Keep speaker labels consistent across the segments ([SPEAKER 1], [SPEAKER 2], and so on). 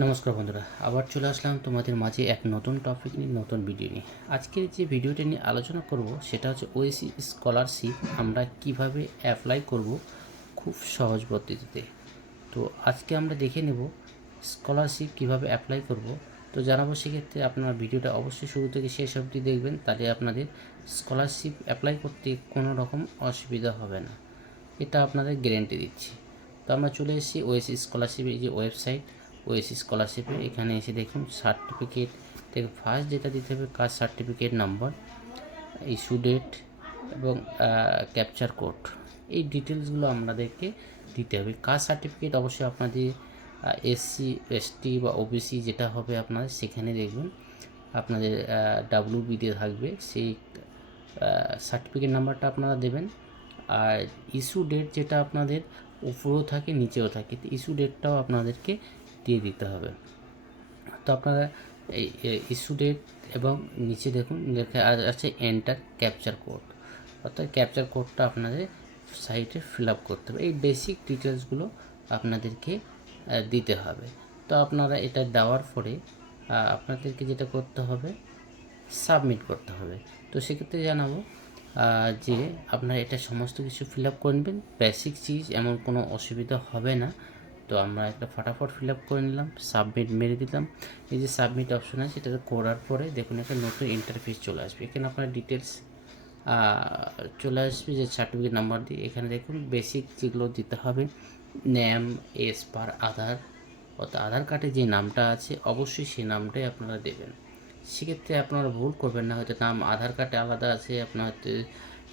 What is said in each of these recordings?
[SPEAKER 1] নমস্কার বন্ধুরা, আবার চলে আসলাম তোমাদের মাঝে এক নতুন টপিক নিয়ে, নতুন ভিডিও নিয়ে। আজকের যে ভিডিওটা নিয়ে আলোচনা করব, সেটা হচ্ছে ওএসি স্কলারশিপ আমরা কীভাবে অ্যাপ্লাই করব খুব সহজ পদ্ধতিতে। তো আজকে আমরা দেখে নেব স্কলারশিপ কীভাবে অ্যাপ্লাই করব। তো জানাব সেক্ষেত্রে আপনারা ভিডিওটা অবশ্যই শুরু থেকে শেষ অবধি দেখবেন, তাহলে আপনাদের স্কলারশিপ অ্যাপ্লাই করতে কোনো রকম অসুবিধা হবে না। এটা আপনাদের গ্যারেন্টি দিচ্ছি। তো আমরা চলে এসেছি ওএসি স্কলারশিপের যে ওয়েবসাইট ওএসি স্কলারশিপে এখানে এসে দেখুন সার্টিফিকেট থেকে ফার্স্ট যেটা দিতে হবে, caste certificate number issue date এবং ক্যাপচার কোড এই ডিটেলসগুলো আপনাদেরকে দিতে হবে। কাস্ট সার্টিফিকেট অবশ্যই আপনাদের এসসি এসটি বা ওবিসি যেটা হবে আপনাদের সেখানে দেখবেন আপনাদের ডাব্লিউ বিতে থাকবে। সেই সার্টিফিকেট নাম্বারটা আপনারা দেবেন। আর ইস্যু ডেট যেটা আপনাদের উপরেও থাকে, নিচেও থাকে। ইস্যু ডেটটাও আপনাদেরকে দিয়ে দিতে হবে। তো আপনারা এই ইস্যু ডেট এবং নিচে দেখুন লেখা আছে এন্টার ক্যাপচার কোড অর্থাৎ ক্যাপচার কোডটা আপনাদের সাইটে ফিল আপ করতে হবে। এই বেসিক ডিটেলসগুলো আপনাদেরকে দিতে হবে। তো আপনারা এটা দেওয়ার পরে আপনাদেরকে যেটা করতে হবে সাবমিট করতে হবে। তো সেক্ষেত্রে জানাব যে আপনারা এটা সমস্ত কিছু ফিল আপ করে নেবেন। বেসিক চিজ এমন কোনো অসুবিধা হবে না। তো আমরা একটা ফটাফট ফিল আপ করে নিলাম সাবমিট মেরে দিলাম। এই যে সাবমিট অপশন আছে সেটা করার পরে দেখুন একটা নতুন ইন্টারফেস চলে আসবে। এখানে আপনার ডিটেলস চলে আসবে যে সার্টিফিকেট নাম্বার দিয়ে। এখানে দেখুন বেসিক যেগুলো দিতে হবে নেম এস পার আধার অর্থাৎ আধার কার্ডে যে নামটা আছে, অবশ্যই সেই নামটাই আপনারা দেবেন। সেক্ষেত্রে আপনারা ভুল করবেন না, হয়তো নাম আধার কার্ডে আলাদা আছে, আপনার হয়তো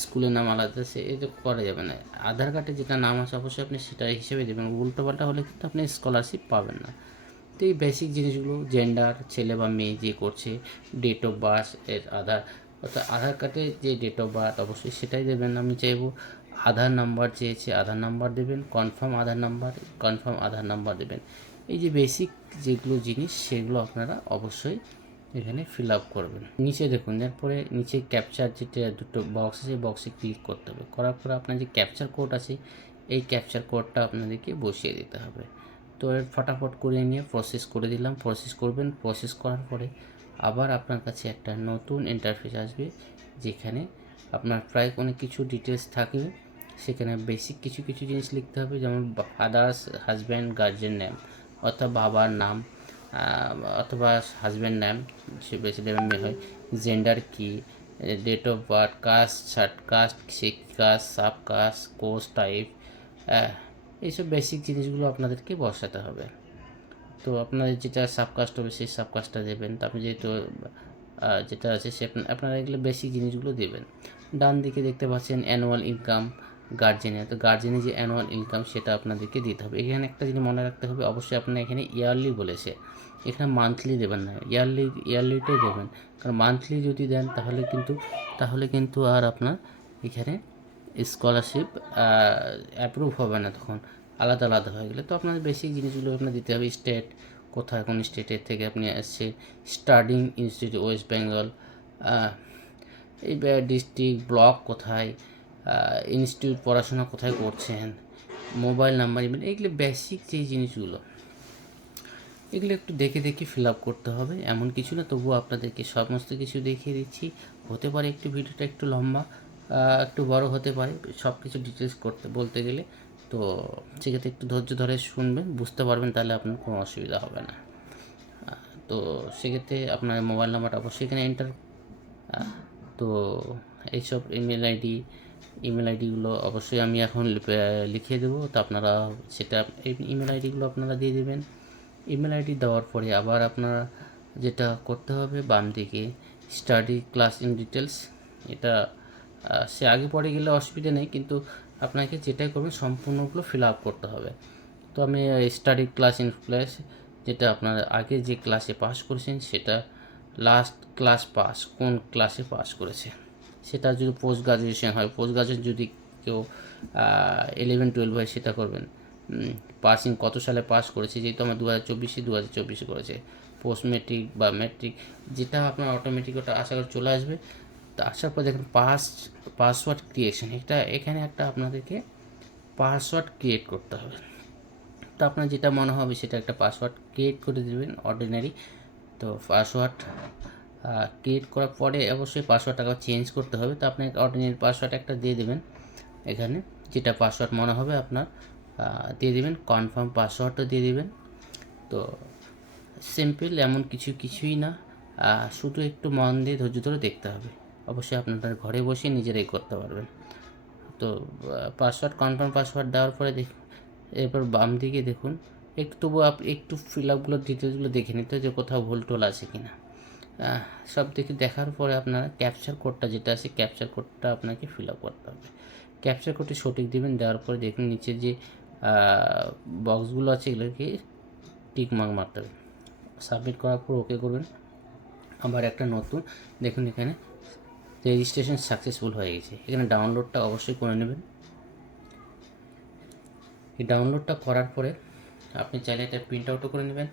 [SPEAKER 1] স্কুলের নাম আলাদা আছে এটা করা যাবে না। আধার কার্ডে যেটা নাম আছে অবশ্যই আপনি সেটা হিসেবে দেবেন। উল্টোপাল্টা হলে কিন্তু আপনি স্কলারশিপ পাবেন না। তো এই বেসিক জিনিসগুলো জেন্ডার ছেলে বা মেয়ে যে করছে ডেট অফ বার্থ এর আধার, অর্থাৎ আধার কার্ডে যে ডেট অফ বার্থ অবশ্যই সেটাই দেবেন। আমি চাইব আধার নাম্বার চেয়েছে, আধার নাম্বার দেবেন confirm Aadhaar number confirm Aadhaar number দেবেন। এই যে বেসিক যেগুলো জিনিস, সেগুলো আপনারা অবশ্যই এখানে ফিল আপ করবেন। নিচে দেখুন, এরপরে নিচে ক্যাপচার যেটা দুটো বক্স আছে বক্সে ক্লিক করতে হবে। করার পরে আপনার যে ক্যাপচার কোড আছে, এই ক্যাপচার কোডটা আপনাদেরকে বসিয়ে দিতে হবে। তো এর ফটাফট করে নিয়ে প্রসেস করে দিলাম। প্রসেস করবেন। প্রসেস করার পরে আবার আপনার কাছে একটা নতুন ইন্টারফেস আসবে, যেখানে আপনার প্রায় অনেক কিছু ডিটেলস থাকবে। সেখানে বেসিক কিছু কিছু জিনিস লিখতে হবে, যেমন ফাদার্স হাজব্যান্ড গার্জেন নেম অর্থাৎ বাবার নাম। অথবা হাজব্যান্ড নেম সে বেশি দেবেন মেয়ে হয়। জেন্ডার কি? Date of birth caste cert caste caste sub caste course type এইসব বেসিক জিনিসগুলো আপনাদেরকে বসাতে হবে। তো আপনাদের যেটা সাবকাস্ট হবে, সেই সাবকাস্টটা দেবেন। তারপরে যেহেতু যেটা আছে, সে আপনারা এগুলো বেসিক জিনিসগুলো দেবেন। ডান দিকে দেখতে পাচ্ছেন অ্যানুয়াল ইনকাম গার্জেনের তো গার্জেনের যে অ্যানুয়াল ইনকাম সেটা আপনাদেরকে দিতে হবে। এখানে একটা জিনিস মনে রাখতে হবে, অবশ্যই আপনার এখানে ইয়ারলি বলেছে। এখানে মান্থলি দেবেন না ইয়ারলি ইয়ারলিটাই দেবেন। কারণ মান্থলি যদি দেন তাহলে কিন্তু তাহলে কিন্তু আর আপনার এখানে স্কলারশিপ অ্যাপ্রুভ হবে না তখন। আলাদা আলাদা হয়ে গেলে। তো আপনাদের বেসিক জিনিসগুলো আপনার দিতে হবে। স্টেট কোথায় কোন স্টেটের থেকে আপনি আসছে স্টাডিং ইনস্টিটিউট ওয়েস্ট বেঙ্গল এই ডিস্ট্রিক্ট ব্লক কোথায়? ইনস্টিটিউট পড়াশোনা কোথায় করছেন মোবাইল নাম্বার ইমেল এগুলো বেসিক যে জিনিসগুলো, এগুলো একটু দেখে দেখে ফিল আপ করতে হবে, এমন কিছু না, তবুও আপনাদেরকে সমস্ত কিছু দেখিয়ে দিচ্ছি। হতে পারে একটু ভিডিওটা একটু লম্বা একটু বড় হতে পারে সব কিছু ডিটেলস করতে, বলতে গেলে। তো সেক্ষেত্রে একটু ধৈর্য ধরে শুনবেন, বুঝতে পারবেন, তাহলে আপনার কোনো অসুবিধা হবে না। তো সেক্ষেত্রে আপনার মোবাইল নাম্বারটা অবশ্যই এখানে এন্টার তো এইসব ইমেল আইডি ইমেল আইডিগুলো অবশ্যই আমি এখন লিখিয়ে দেবো। তো আপনারা সেটা ইমেল আইডিগুলো আপনারা দিয়ে দেবেন। ইমেল আইডি দেওয়ার পরে আবার আপনারা যেটা করতে হবে বাম দিকে স্টাডি ক্লাস ইন ডিটেলস এটা সে আগে পরে গেলে অসুবিধা নেই, কিন্তু আপনাকে যেটাই করবেন সম্পূর্ণগুলো ফিল আপ করতে হবে। তো আমি স্টাডি ক্লাস ইন ক্লাস যেটা আপনার আগে যে ক্লাসে পাস করেছেন, সেটা লাস্ট ক্লাস পাস কোন ক্লাসে পাস করেছে। সেটা যদি পোস্ট গ্রাজুয়েশন হয়। পোস্ট গ্রাজুয়েশন যদি কেউ ইলেভেন টুয়েলভ হয়, সেটা করবেন। পাসিং কত সালে পাস করেছে, যেহেতু আমার দু হাজার চব্বিশে দু হাজার চব্বিশে করেছে। পোস্ট মেট্রিক বা ম্যাট্রিক যেটা আপনার অটোমেটিক ওটা আশা করি চলে আসবে। তা আসার পর দেখুন পাস পাসওয়ার্ড ক্রিয়েশন এটা এখানে একটা আপনাদেরকে পাসওয়ার্ড ক্রিয়েট করতে হবে। তো আপনার যেটা মনে হবে সেটা একটা পাসওয়ার্ড ক্রিয়েট করে দেবেন অর্ডিনারি তো পাসওয়ার্ড ক্রিয়েট করার পরে অবশ্যই পাসওয়ার্ডটাকে চেঞ্জ করতে হবে। তো আপনি অর্ডিনারি পাসওয়ার্ড একটা দিয়ে দেবেন এখানে, যেটা পাসওয়ার্ড মনে হবে আপনার। দিয়ে দিবেন কনফার্ম পাসওয়ার্ডও দিয়ে দিবেন। তো সিম্পল এমন কিছু কিছুই না। শুধু একটু মন দিয়ে ধৈর্য ধরে দেখতে হবে। অবশ্যই আপনারা ঘরে বসে নিজেরাই করতে পারবেন। তো পাসওয়ার্ড কনফার্ম পাসওয়ার্ড দেওয়ার পরে দেখ, এরপর বাম দিকে দেখুন। একটু একটু ফিল আপগুলো ডিটেলসগুলো দেখে নিতে যে কোথাও ভুল টোল আছে কি না সব দিকে দেখার পরে আপনারা ক্যাপচার কোডটা যেটা আছে ক্যাপচার কোডটা আপনাকে ফিল আপ করতে হবে। ক্যাপচার কোডটি সঠিক দিবেন, দেওয়ার পরে দেখুন নিচে যে বক্সগুলো আছে, এগুলোকে টিক মার্ক মারতে হবে। সাবমিট করার পর ওকে করবেন। আবার একটা নতুন, দেখুন এখানে রেজিস্ট্রেশন সাকসেসফুল হয়ে গেছে। এখানে ডাউনলোডটা অবশ্যই করে নেবেন। এই ডাউনলোডটা করার পরে আপনি চাইলে এটা প্রিন্ট আউটও করে নেবেন।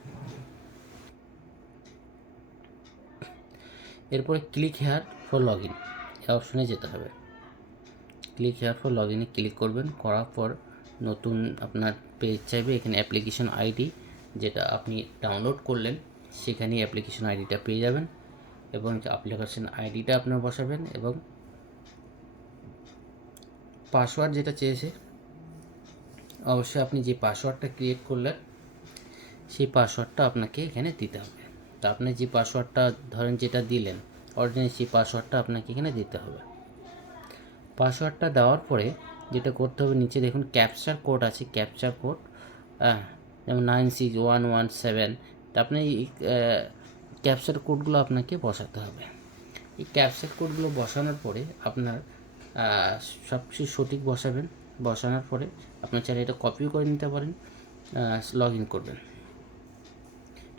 [SPEAKER 1] এরপরে click here for log in এই অপশনে যেতে হবে। ক্লিক হেয়ার ফর লগ ইনে ক্লিক করবেন, করার পর নতুন আপনার পেজ চাইবে, এখানে অ্যাপ্লিকেশন আইডি যেটা আপনি ডাউনলোড করলেন সেখানে অ্যাপ্লিকেশন আইডিটা পেয়ে যাবেন এবং অ্যাপ্লিকেশন আইডিটা আপনার বসাবেন এবং পাসওয়ার্ড যেটা চেয়েছে, অবশ্যই আপনি যে পাসওয়ার্ডটা ক্রিয়েট করলেন, সেই পাসওয়ার্ডটা আপনাকে এখানে দিতে হবে। তো আপনি যে পাসওয়ার্ডটা ধরেন যেটা দিলেন অরিজিনাল সেই পাসওয়ার্ডটা আপনাকে এখানে দিতে হবে। পাসওয়ার্ডটা দেওয়ার পরে যেটা করতে হবে, নিচে দেখুন ক্যাপচার কোড আছে ক্যাপচার কোড যেমন nine six one one seven তা আপনি এই ক্যাপচার কোডগুলো আপনাকে বসাতে হবে। এই ক্যাপচার কোডগুলো বসানোর পরে আপনার সব কিছু সঠিক বসাবেন। বসানোর পরে আপনার চাইলে এটা কপিও করে নিতে পারেন লগ ইন করবেন।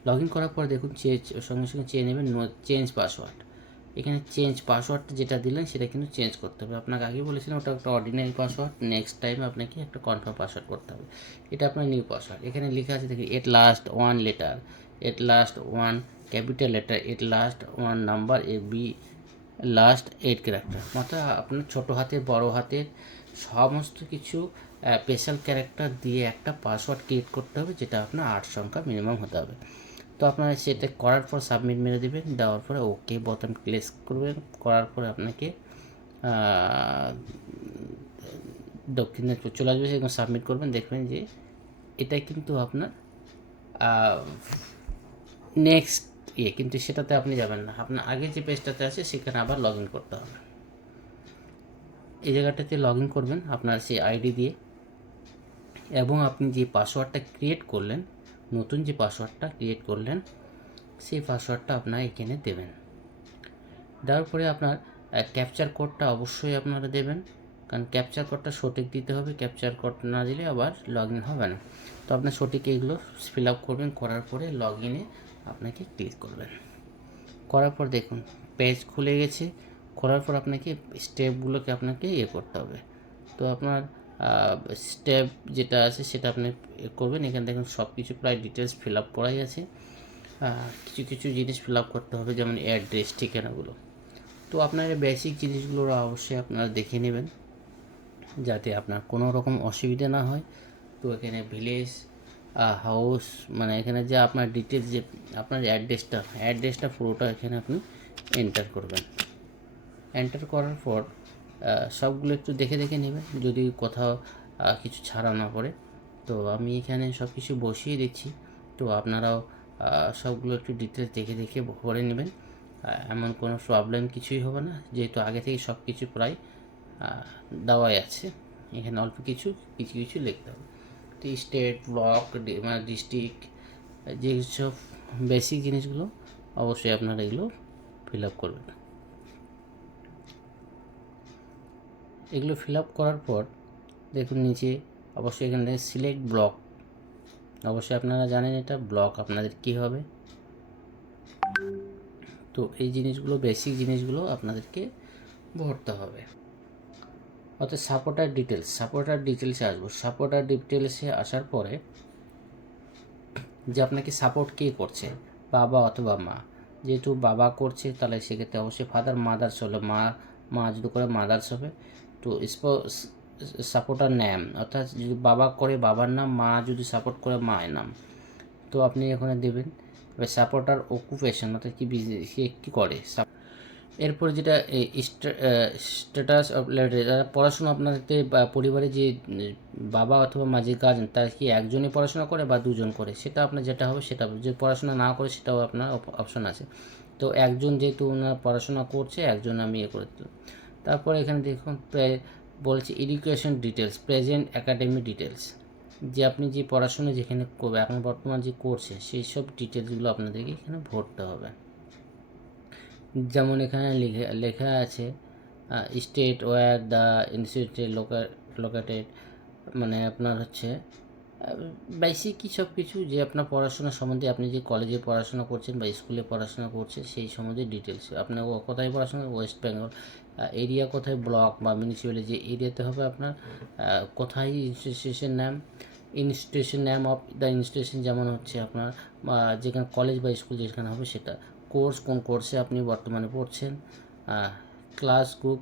[SPEAKER 1] লগ ইন করার পর দেখুন চেঞ্জ সঙ্গে সঙ্গে চেয়ে নেবেন চেঞ্জ পাসওয়ার্ড এখানে চেঞ্জ পাসওয়ার্ডটা যেটা দিলেন সেটা কিন্তু চেঞ্জ করতে হবে। আপনাকে আগে বলেছিলাম ওটা একটা অর্ডিনারি পাসওয়ার্ড নেক্সট টাইম আপনাকে একটা কনফার্ম পাসওয়ার্ড করতে হবে। এটা আপনার নিউ পাসওয়ার্ড এখানে লেখা আছে দেখি at last one letter at last one capital letter at last one number A B last eight character অর্থাৎ আপনার ছোটো হাতের, বড় হাতের সমস্ত কিছু স্পেশাল ক্যারেক্টার দিয়ে একটা পাসওয়ার্ড ক্রিয়েট করতে হবে, যেটা আপনার আট সংখ্যা মিনিমাম হতে হবে। তো আপনারা সেটা করার পর সাবমিট মেরে দেবেন, দেওয়ার পরে ওকে বোতাম প্লেস করবেন, করার পরে আপনাকে দক্ষিণে চলে আসবে, সেখানে সাবমিট করবেন, দেখবেন যে এটা কিন্তু আপনার নেক্সট ইয়ে কিন্তু সেটাতে আপনি যাবেন না। আপনার আগে যে পেজটাতে আছে, সেখানে আবার লগ করতে হবে। এই জায়গাটাতে লগ করবেন, আপনার সেই আইডি দিয়ে, এবং আপনি যে পাসওয়ার্ডটা ক্রিয়েট করলেন নতুন যে পাসওয়ার্ডটা ক্রিয়েট করলেন, সেই পাসওয়ার্ডটা আপনার এখানে দেবেন। দেওয়ার পরে আপনার ক্যাপচার কোডটা অবশ্যই আপনারা দেবেন, কারণ ক্যাপচার কোডটা সঠিক দিতে হবে ক্যাপচার কোড না দিলে আবার লগ ইন হবে না। তো আপনার সঠিক এইগুলো ফিল আপ করবেন, করার পরে লগ ইনে আপনাকে ক্লিক করবেন। করার পর দেখুন পেজ খুলে গেছে, করার পর আপনাকে স্টেপগুলোকে আপনাকে ইয়ে করতে হবে। তো আপনার স্টেপ যেটা আছে সেটা আপনি করবেন। এখানে দেখুন সব কিছু প্রায় ডিটেলস ফিল আপ করাই আছে। কিছু কিছু জিনিস ফিল আপ করতে হবে, যেমন অ্যাড্রেস ঠিকানাগুলো। তো আপনার বেসিক জিনিসগুলো অবশ্যই আপনারা দেখে নেবেন, যাতে আপনার কোনো রকম অসুবিধা না হয়। তো এখানে ভিলেজ হাউস মানে এখানে যে আপনার ডিটেলস যে আপনার অ্যাড্রেসটা অ্যাড্রেসটা পুরোটা এখানে আপনি এন্টার করবেন। এন্টার করার পর সবগুলো একটু দেখে দেখে নেবেন যদি কোথাও কিছু ছাড়া না পড়ে। তো আমি এখানে সব কিছু বসিয়ে দিচ্ছি। তো আপনারাও সবগুলো একটু ডিটেলস দেখে দেখে ভরে নেবেন। এমন কোনো প্রবলেম কিছুই হবে না। যেহেতু আগে থেকে সব কিছু প্রায় দেওয়াই আছে। এখানে অল্প কিছু কিছু কিছু লিখতে হবে। তো স্টেট ব্লক মানে ডিস্ট্রিক্ট যে সব বেসিক জিনিসগুলো, অবশ্যই আপনারা এগুলো ফিল আপ করবেন। এগুলো ফিল আপ করার পর দেখুন নিচে অবশ্যই এখানে সিলেক্ট ব্লক অবশ্যই আপনারা জানেন এটা ব্লক আপনাদের কি হবে তো এই জিনিসগুলো বেসিক জিনিসগুলো আপনাদেরকে ভরতে হবে অর্থাৎ সাপোর্টার ডিটেলস সাপোর্টার ডিটেলসে আসব সাপোর্টার ডিটেলসে আসার পরে যে আপনাকে সাপোর্ট কে করছে বাবা অথবা মা যেহেতু বাবা করছে তাহলে সেক্ষেত্রে অবশ্যই ফাদার মাদার্স হলো মা মা যদি করে মাদার্স হবে তো সাপোর্টার নেম অর্থাৎ যদি বাবা করে বাবার নাম, মা যদি সাপোর্ট করে মায়ের নাম, তো আপনি এখানে দেবেন, এবার সাপোর্টার অকুপেশন অর্থাৎ কী বিজনেস কী করে? এরপরে যেটা স্ট্যাটাস অফ যারা পড়াশোনা আপনাদের পরিবারে যে, বাবা অথবা মাঝে গার্জেন, তার কি একজনই পড়াশোনা করে বা দুজন করে? সেটা আপনার যেটা হবে, সেটা। যে পড়াশোনা না করে, সেটাও আপনার অপশন আছে। তো একজন যেহেতু ওনার পড়াশোনা করছে, একজন আমি ইয়ে করে দিলাম। তারপরে এখানে দেখুন বলছে education details present academy details যে আপনি যে পড়াশোনা যেখানে করবে এখন বর্তমান যে করছে, সেই সব ডিটেলসগুলো আপনাদেরকে এখানে ভরতে হবে। যেমন এখানে লিখে আছে state where the institute located মানে আপনার হচ্ছে বেসিক কি সব কিছু যে আপনার পড়াশোনা সম্বন্ধে আপনি যে কলেজে পড়াশোনা করছেন বা স্কুলে পড়াশোনা করছেন, সেই সম্বন্ধে ডিটেলস আপনার কোথায় পড়াশোনা ওয়েস্ট বেঙ্গল এরিয়া কোথায়? ব্লক বা মিউনিসিপ্যালিটি যে এরিয়াতে হবে আপনার। কোথায় ইনস্টিটিউশন নাম ইনস্টিটিউশন নাম অফ দ্য ইনস্টিটিউশন যেমন হচ্ছে আপনার, বা যেখানে কলেজ বা স্কুল যেখানে হবে সেটা। কোর্স কোন কোর্সে আপনি বর্তমানে পড়ছেন? ক্লাস গ্রুপ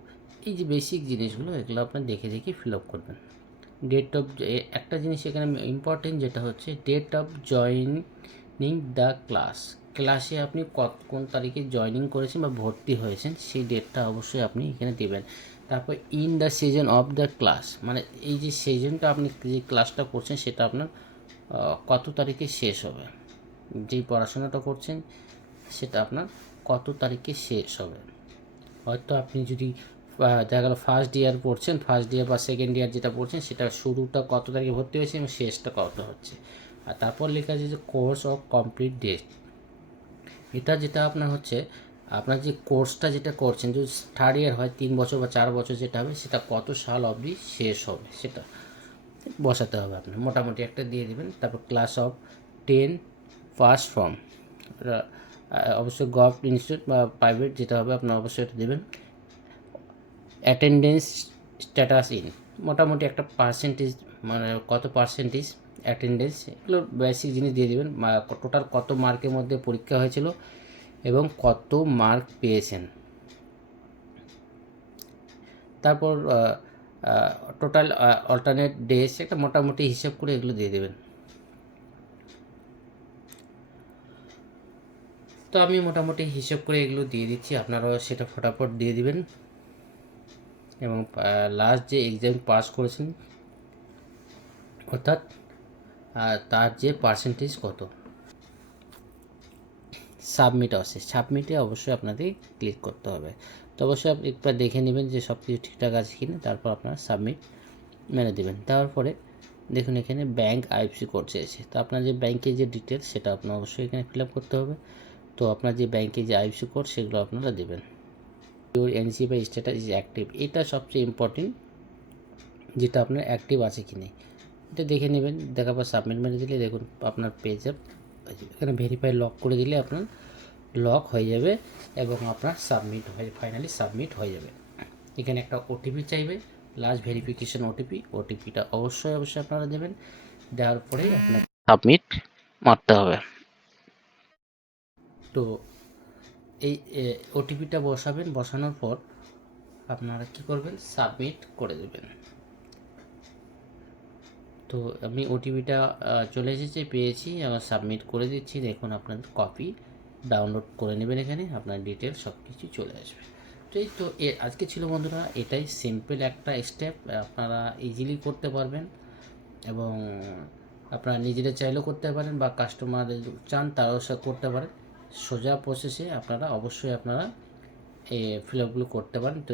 [SPEAKER 1] এই যে বেসিক জিনিসগুলো, এগুলো আপনি দেখে দেখে ফিল আপ করবেন। ডেট অফ একটা জিনিস এখানে ইম্পর্টেন্ট যেটা হচ্ছে date of joining the class ক্লাসে আপনি কত কোন তারিখে জয়নিং করেছেন বা ভর্তি হয়েছেন, সেই ডেটটা অবশ্যই আপনি এখানে দেবেন। তারপর in the season of the class মানে এই যে সিজনটা আপনি যে ক্লাসটা করছেন, সেটা আপনার কত তারিখে শেষ হবে? যেই পড়াশোনাটা করছেন, সেটা আপনার কত তারিখে শেষ হবে? হয়তো আপনি যদি দেখা গেলো ফার্স্ট ইয়ার পড়ছেন ফার্স্ট ইয়ার বা সেকেন্ড ইয়ার যেটা পড়ছেন, সেটা শুরুটা কত তারিখে ভর্তি হয়েছে এবং শেষটা কত হচ্ছে। আর তারপর লেখা আছে যে কোর্স অফ কমপ্লিট ডেট এটা যেটা আপনার হচ্ছে, আপনার যে কোর্সটা যেটা করছেন, যদি থার্ড ইয়ার হয়, তিন বছর বা চার বছর যেটা হবে, সেটা কত সাল অবধি শেষ হবে, সেটা বসাতে হবে আপনি মোটামুটি একটা দিয়ে দেবেন, তারপর class of ten pass form অবশ্যই গভ ইনস্টিটিউট বা প্রাইভেট যেটা হবে, আপনার অবশ্যই এটা দেবেন। অ্যাটেন্ডেন্স স্ট্যাটাস ইন মোটামুটি একটা পার্সেন্টেজ মানে কত পার্সেন্টেজ অ্যাটেন্ডেন্স এগুলো বেসিক জিনিস দিয়ে দেবেন। টোটাল কত মার্কের মধ্যে পরীক্ষা হয়েছিল এবং কত মার্ক পেয়েছেন। তারপর টোটাল অল্টারনেট ডেজ একটা মোটামুটি হিসাব করে এগুলো দিয়ে দেবেন। তো আমি মোটামুটি হিসাব করে এগুলো দিয়ে দিচ্ছি। আপনারাও সেটা ফটাফট দিয়ে দিবেন। এবং লাস্ট যে এক্সাম পাস করেছেন, অর্থাৎ তার যে পার্সেন্টেজ কত? সাবমিট আছে। সাবমিটে অবশ্যই আপনাদের ক্লিক করতে হবে। তো অবশ্যই আপনি একবার দেখে নেবেন যে সব কিছু ঠিকঠাক আছে কি না তারপর আপনারা সাবমিট মেনে দেবেন। তারপরে দেখুন, এখানে ব্যাংক আইএফসি কোড চেয়েছে। তো আপনার যে ব্যাংকের যে ডিটেলস সেটা আপনার অবশ্যই এখানে ফিল করতে হবে। তো আপনার যে ব্যাংকের যে আইএফসি কোড সেগুলো আপনারা দেবেন। ইউর এনসি বা স্ট্যাটাস ইজ অ্যাক্টিভ এটা সবচেয়ে ইম্পর্টেন্ট যেটা আপনার অ্যাক্টিভ আছে কি নেই। এটা দেখে নেবেন দেখার পর সাবমিট মেরে দিলে দেখুন আপনার পেজ এখানে ভেরিফাই লক করে দিলে আপনার লক হয়ে যাবে এবং আপনার সাবমিট হয়ে ফাইনালি সাবমিট হয়ে যাবে। এখানে একটা ওটিপি চাইবে লাস্ট ভেরিফিকেশন ওটিপি ওটিপিটা অবশ্যই অবশ্যই আপনারা দেবেন। দেওয়ার পরেই আপনার সাবমিট মারতে হবে। তো এই ওটিপিটা বসাবেন, বসানোর পর আপনারা কি করবেন? সাবমিট করে দেবেন। তো আমি ওটিপিটা চলে এসেছে, পেয়েছি আমার সাবমিট করে দিচ্ছি। দেখুন, আপনাদের কপি ডাউনলোড করে নেবেন এখানে, আপনার ডিটেলস সব কিছু চলে আসবে। তো এই তো আজকে ছিল বন্ধুরা, এটাই সিম্পল একটা স্টেপ আপনারা ইজিলি করতে পারবেন এবং আপনারা নিজেরা চাইলেও করতে পারেন বা কাস্টমার চান, তারাও করতে পারেন সোজা প্রসেসে আপনারা অবশ্যই আপনারা এই ফিল আপগুলো করতে পারেন। তো